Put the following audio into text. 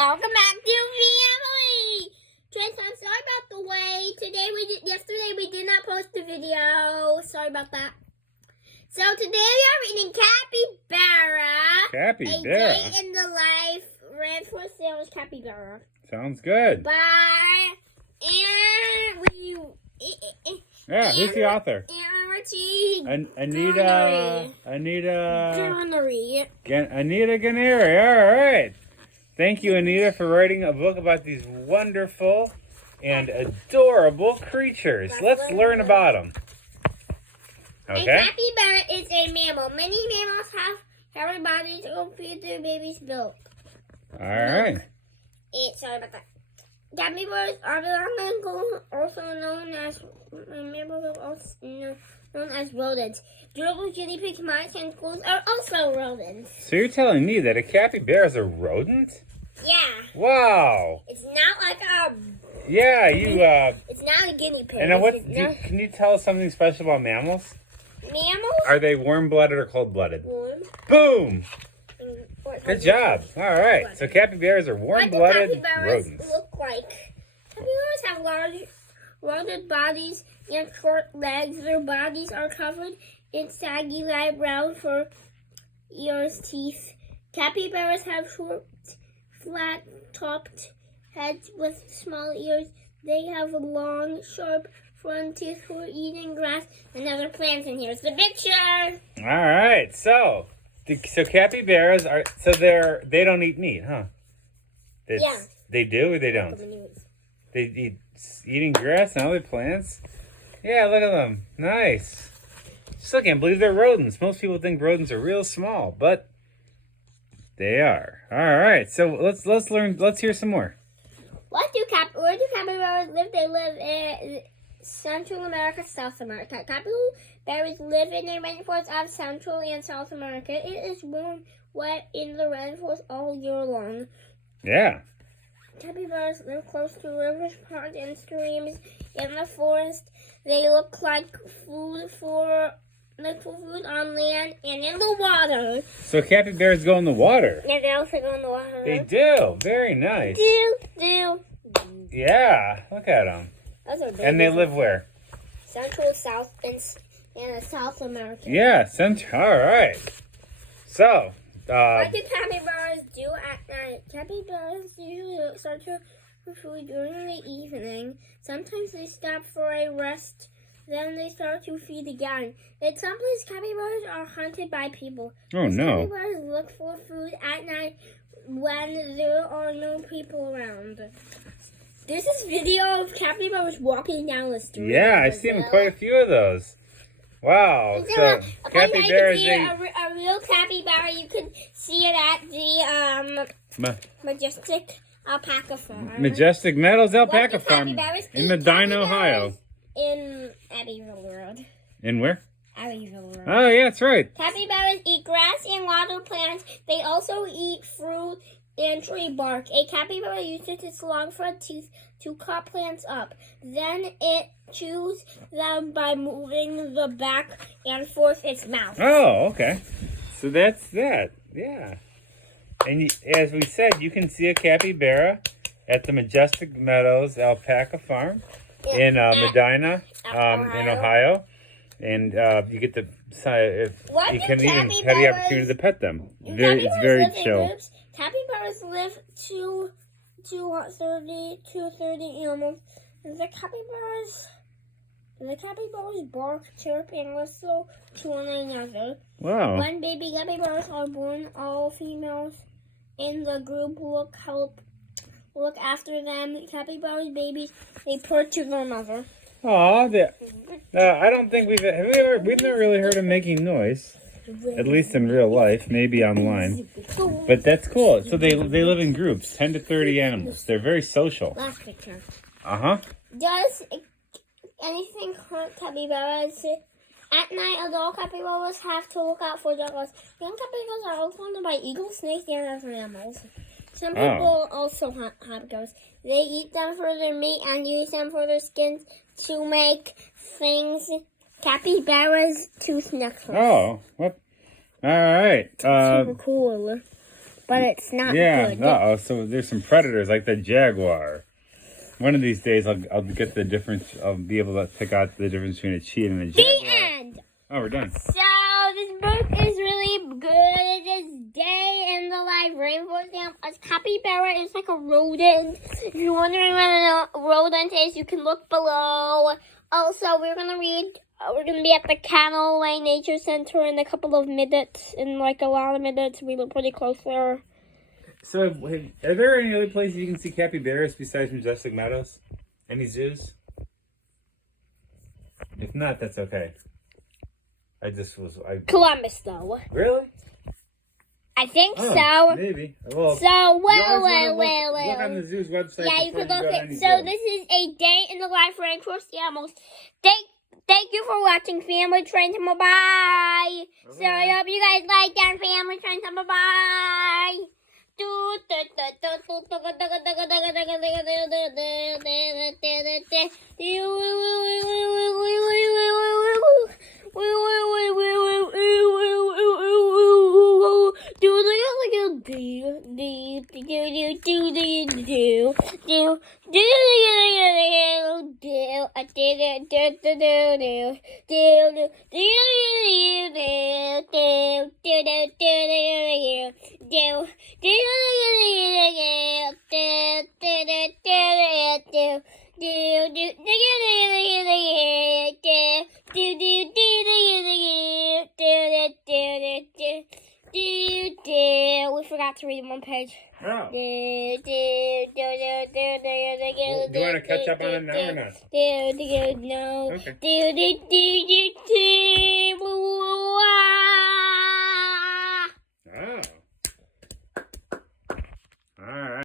Welcome back to family. Trace, I'm sorry about the wait. Yesterday we did not post the video. Sorry about that. So today we are reading Capybara. Capybara. A Day in the Life. Red for Sales Capybara. Sounds good. By who's the author? Anita. Anita Ganeri. All right. Thank you, Anita, for writing a book about these wonderful and adorable creatures. Let's learn about them. Okay. A capybara is a mammal. Many mammals have hairy bodies to feed their babies milk. All right. Sorry about that. Capybaras are also known as rodents. Durable guinea pigs, mice, and squirrels are also rodents. So you're telling me that a capybara is a rodent? Yeah. Wow. It's not like a... Yeah, It's not a guinea pig. And can you tell us something special about mammals? Mammals? Are they warm-blooded or cold-blooded? Warm. Boom! Good job. All right. So capybaras are warm-blooded rodents. Look like? Capybaras have large, rounded bodies and short legs. Their bodies are covered in saggy light brown fur, ears, teeth. Capybaras have short, flat-topped heads with small ears. They have long, sharp front teeth for eating grass and other plants. And here's the picture. All right. So capybaras they don't eat meat, huh? Yeah. They do or they don't? They eating grass and other plants? Yeah, look at them. Nice. Still can't believe they're rodents. Most people think rodents are real small, but they are. All right. So let's learn. Let's hear some more. Where do capybaras live? They live in Central America, South America. Capybaras live in the rainforest of Central and South America. It is warm, wet in the rainforest all year long. Yeah. Capybaras live close to rivers, ponds, and streams in the forest. They look like food on land and in the water. So capybaras go in the water. Yeah, they also go in the water. They do. Very nice. Do. Yeah. Look at them. Those are big. And they live where? Central, South, and South America. Yeah, Central. All right. So. What do capybaras do at night? Capybaras usually search for food during the evening. Sometimes they stop for a rest, then they start to feed again. In some places, capybaras are hunted by people. Oh, no. Capybaras look for food at night when there are no people around. There's this video of capybaras walking down the street. Yeah, I've seen quite a few of those. Wow. So capybaras, a real capybara, you can see it at the Majestic Alpaca Farm. Majestic Meadows Alpaca Farm in Medina, Ohio. In Abbeville Road. In where? Abbeville Road. Oh, yeah, that's right. Capybaras eat grass and water plants. They also eat fruit and tree bark. A capybara uses its long front teeth to cut plants up. Then it chews them by moving the back and forth its mouth. Oh, okay. So that's that. Yeah. And as we said, you can see a capybara at the Majestic Meadows Alpaca Farm in Medina, in Ohio. And you get to you can even have the opportunity to pet them. It's very chill. Capybaras live to 30 animals. The capybaras bark, chirp, and whistle to one another. Wow. When baby capybaras are born, all females in the group look after them. Capybaras babies, they purr to their mother. Aw, I don't think we've never really heard them making noise. At least in real life, maybe online. But that's cool. So they live in groups, 10 to 30 animals. They're very social. Last picture. Uh-huh. Does anything hurt capybaras? At night, adult capybaras have to look out for jaguars. Young capybaras are also hunted by eagles, snakes, and other animals. Some people also hunt capybaras. They eat them for their meat and use them for their skins to make things. Capybaras tooth necklace. Oh, what? All right. Super cool. but it's not Yeah. good. Uh-oh. So there's some predators like the jaguar. One of these days, I'll get the difference. I'll be able to pick out the difference between a cheetah and a jaguar. The end. Oh, we're done. So this book is really good. It is Day in the Life Rainforest Camp. A capybara is like a rodent. If you're wondering what a rodent is, you can look below. Also, we're gonna be at the Canal Lane Nature Center in a couple of minutes. In like a lot of minutes, we look pretty close there. So, are there any other places you can see capybaras besides Majestic Meadows? Any zoos? If not, that's okay. Columbus, though. Really? I think Oh, so. Maybe. Well, So, well. Look on the zoo's website. Yeah, you before can look go to at. any So zoo. this is a day in the life of rainforest animals. Thank you for watching Family Friends. Bye. So I hope you guys like that, Family Friends. Bye. We forgot to read one page. Oh. Do you want to catch up on it now or not? No. Okay.